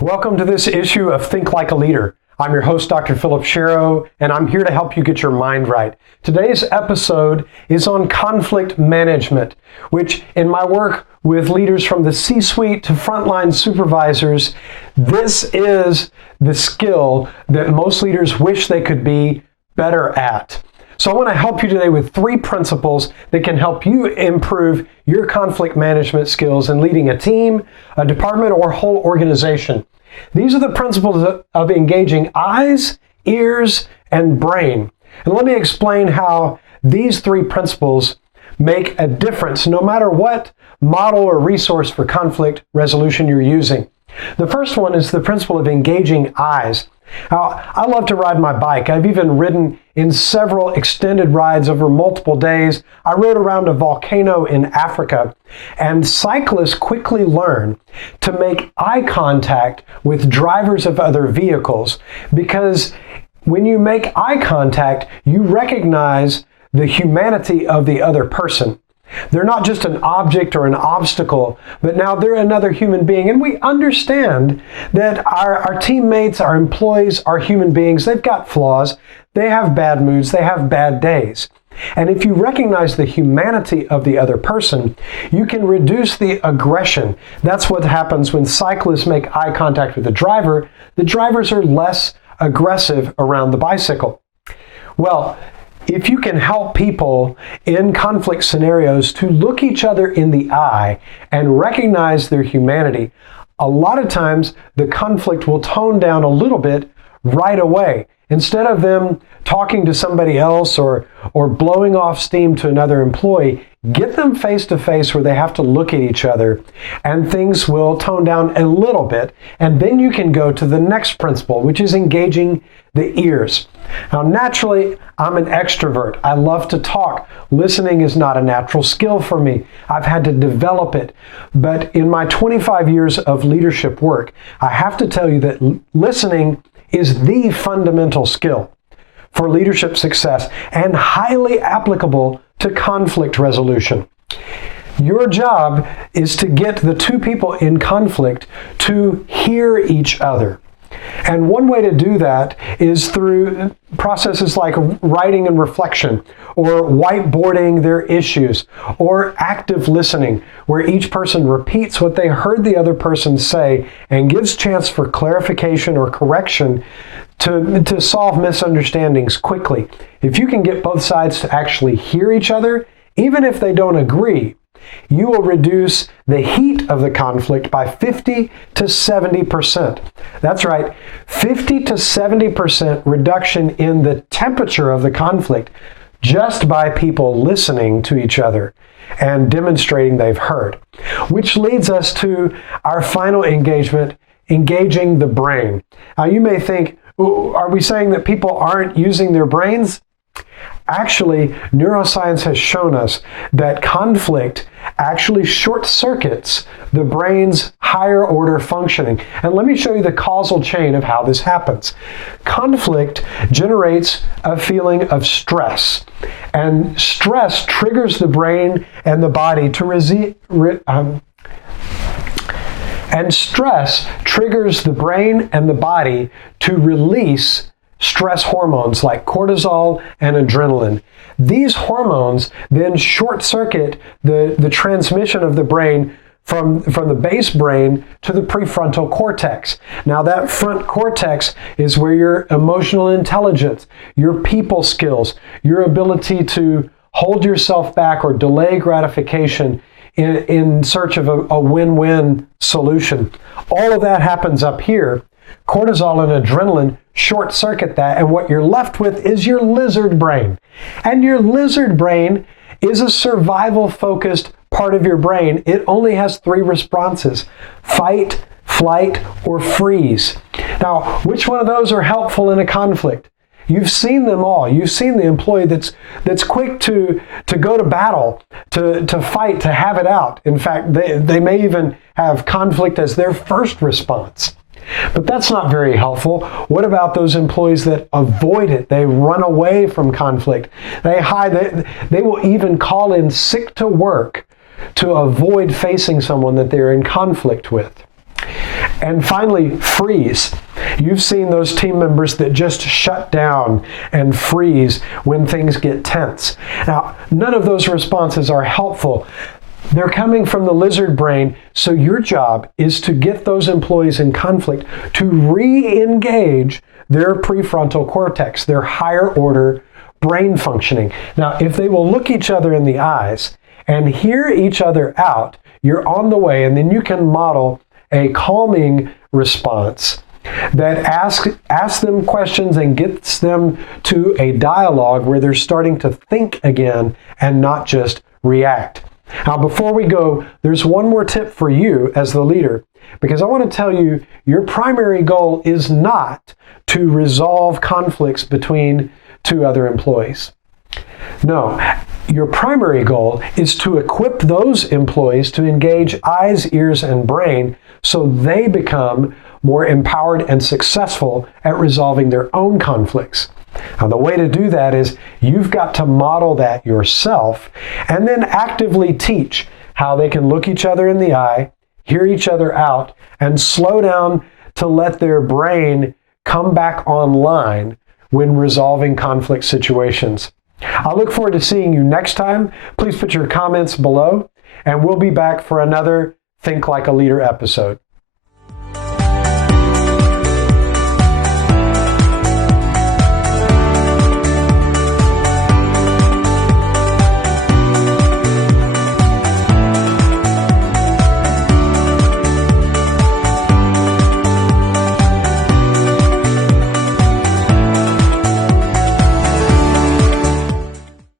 Welcome to this issue of Think Like a Leader. I'm your host, Dr. Philip Sharrow, and I'm here to help you get your mind right. Today's episode is on conflict management, which in my work with leaders from the C-suite to frontline supervisors, this is the skill that most leaders wish they could be better at. So I want to help you today with 3 principles that can help you improve your conflict management skills in leading a team, a department, or whole organization. These are the principles of engaging eyes, ears, and brain. And let me explain how these 3 principles make a difference no matter what model or resource for conflict resolution you're using. The first one is the principle of engaging eyes. Now, I love to ride my bike. I've even ridden in several extended rides over multiple days. I rode around a volcano in Africa, and cyclists quickly learn to make eye contact with drivers of other vehicles, because when you make eye contact, you recognize the humanity of the other person. They're not just an object or an obstacle, but now they're another human being. And we understand that our teammates, our employees are human beings. They've got flaws. They have bad moods. They have bad days. And if you recognize the humanity of the other person, you can reduce the aggression. That's what happens when cyclists make eye contact with the driver. The drivers are less aggressive around the bicycle. Well, if you can help people in conflict scenarios to look each other in the eye and recognize their humanity, a lot of times the conflict will tone down a little bit right away. Instead of them talking to somebody else or blowing off steam to another employee, get them face to face where they have to look at each other, and things will tone down a little bit. And then you can go to the next principle, which is engaging the ears. Now, naturally, I'm an extrovert. I love to talk. Listening is not a natural skill for me. I've had to develop it. But in my 25 years of leadership work, I have to tell you that listening is the fundamental skill for leadership success and highly applicable to conflict resolution. Your job is to get the 2 people in conflict to hear each other. And one way to do that is through processes like writing and reflection, or whiteboarding their issues, or active listening, where each person repeats what they heard the other person say and gives chance for clarification or correction to solve misunderstandings quickly. If you can get both sides to actually hear each other, even if they don't agree, you will reduce the heat of the conflict by 50 to 70%. That's right, 50 to 70% reduction in the temperature of the conflict just by people listening to each other and demonstrating they've heard. Which leads us to our final engagement, engaging the brain. Now you may think, are we saying that people aren't using their brains? Actually, neuroscience has shown us that conflict actually short-circuits the brain's higher order functioning. And let me show you the causal chain of how this happens. Conflict generates a feeling of stress, and stress triggers the brain and the body to release stress hormones like cortisol and adrenaline. These hormones then short-circuit the transmission of the brain from the base brain to the prefrontal cortex. Now that front cortex is where your emotional intelligence, your people skills, your ability to hold yourself back or delay gratification in search of a win-win solution. All of that happens up here. Cortisol and adrenaline short-circuit that, and what you're left with is your lizard brain. And your lizard brain is a survival-focused part of your brain. It only has 3 responses: fight, flight, or freeze. Now, which one of those are helpful in a conflict? You've seen them all. You've seen the employee that's quick to go to battle, to fight, to have it out. In fact, they may even have conflict as their first response. But that's not very helpful. What about those employees that avoid it? They run away from conflict. They hide. They will even call in sick to work to avoid facing someone that they're in conflict with. And finally, freeze. You've seen those team members that just shut down and freeze when things get tense. Now, none of those responses are helpful. They're coming from the lizard brain, so your job is to get those employees in conflict to re-engage their prefrontal cortex, their higher order brain functioning. Now, if they will look each other in the eyes and hear each other out, you're on the way, and then you can model a calming response that asks them questions and gets them to a dialogue where they're starting to think again and not just react. Now, before we go, there's one more tip for you as the leader, because I want to tell you your primary goal is not to resolve conflicts between two other employees. No, your primary goal is to equip those employees to engage eyes, ears, and brain so they become more empowered and successful at resolving their own conflicts. Now, the way to do that is you've got to model that yourself and then actively teach how they can look each other in the eye, hear each other out, and slow down to let their brain come back online when resolving conflict situations. I look forward to seeing you next time. Please put your comments below, and we'll be back for another Think Like a Leader episode.